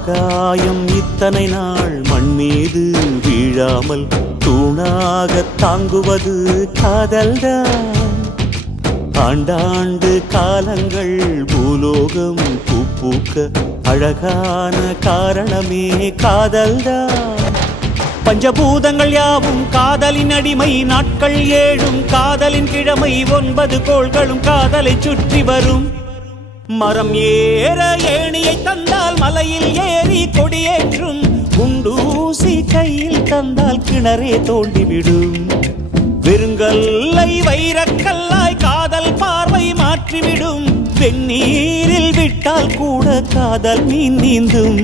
ஆகாயம் இத்தனை நாள் மண் மீது வீழாமல் தூணாக தாங்குவது காதல்தான். ஆண்டாண்டு காலங்கள் பூலோகம் பூக்க அழகான காரணமே காதல்தான். பஞ்சபூதங்கள் யாவும் காதலின் அடிமை, நாட்கள் 7 காதலின் கிழமை, 9 கோள்களும் காதலை சுற்றி வரும். மரம் ஏற ஏணியை தந்தால் மலையில் ஏறி கொடியேற்றும், குண்டூசி கையில் தந்தால் கிணறே தோண்டிவிடும். வெறுங்கல்லை வைரக்கல்லாய் காதல் பார்வை மாற்றிவிடும், வெந்நீரில் விட்டால் கூட காதல் மீன் நீந்தும்.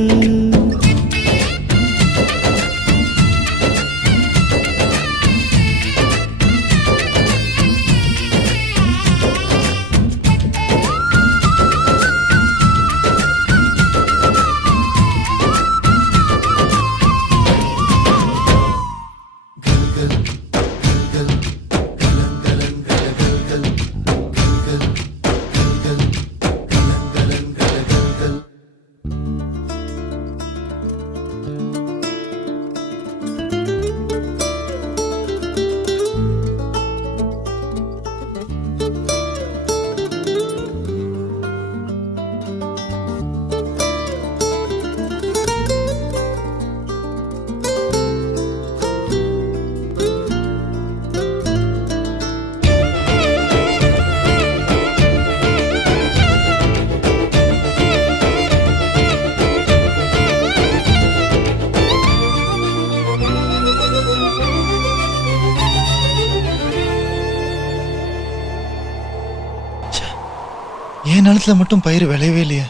என் நிலத்துல மட்டும் பயிர் விளையவே இல்லையே.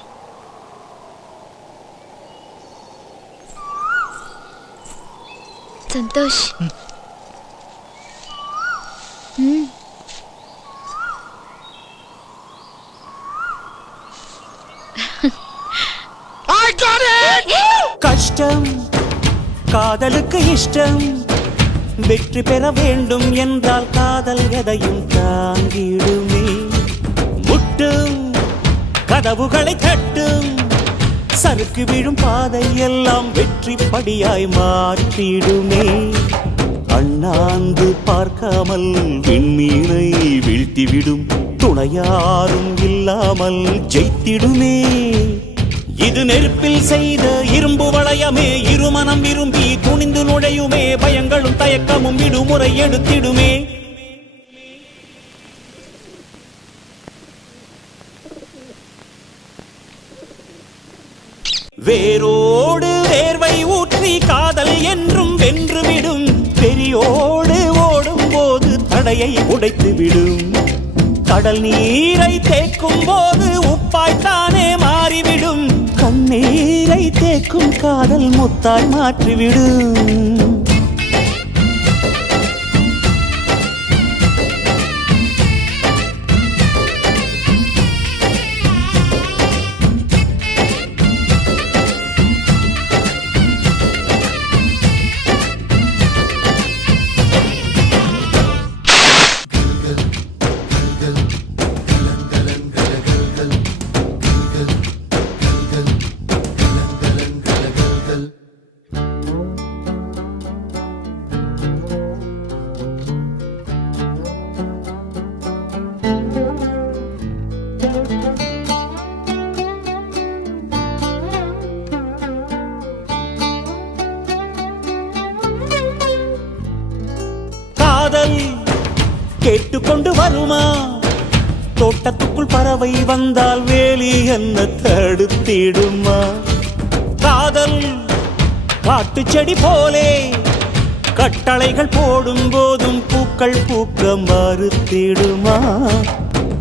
சந்தோஷ், கஷ்டம் காதலுக்கு இஷ்டம், வெற்றி பெற வேண்டும் என்றால் காதல் எதையும் தாங்கிடுமே. முட்டும் கதவுகளை தட்டும், சறுக்கு விழும் பாதை எல்லாம் வெற்றி படியாய் மாற்றிடுமே. அண்ணாந்து பார்க்காமல் விண்மீனை வீழ்த்திவிடும், துணையாரும் இல்லாமல் ஜெயித்திடுமே. இது நெருப்பில் செய்த இரும்பு வளையமே, இருமனம் விரும்பி துணிந்து நுழையுமே. பயங்களும் தயக்கமும் விடுமுறை எடுத்திடுமே. வேரோடு வேர்வை ஊற்றி காதல் என்றும் வென்றுவிடும், பெரியோடு ஓடும் போது தடையை உடைத்துவிடும். கடல் நீரை தேக்கும் போது உப்பாய்த்தானே மாறிவிடும், கண்ணீரை தேக்கும் காதல் முத்தாய் மாற்றிவிடும். காதல் கேட்டுக்கொண்டு வருமா? தோட்டத்துக்குள் பறவை வந்தால் வேலி என்ன தடுத்திடுமா? காதல் காட்டு செடி போலே கட்டளைகள் போடும் போதும் பூக்கள் பூக்க மறுத்திடுமா?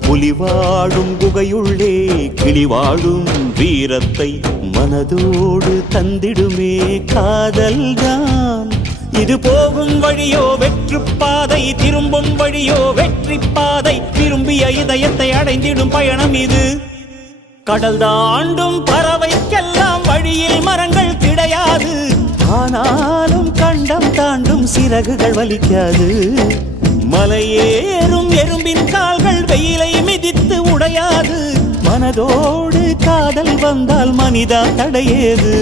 புலி வாழும் குகையுள்ளே கிளி வாழும் வீரத்தை மனதோடு தந்திடுமே காதல்தான். இது போகும் வழியோ வெற்று பாதை, திரும்பும் வழியோ வெற்றி பாதை. விரும்பிய இதயத்தை அடைந்திடும் பயணம் இது. கடல் தாண்டும் பறவைக்கெல்லாம் வழியில் மரங்கள் கிடையாது, ஆனாலும் கண்டம் தாண்டும் சிறகுகள் வலிக்காது. மலையேறும் எறும்பின் கால்கள் வெயிலை மிதித்து உடையாது. மனதோடு காதல் காதல் வந்தால் மனிதா தடையேது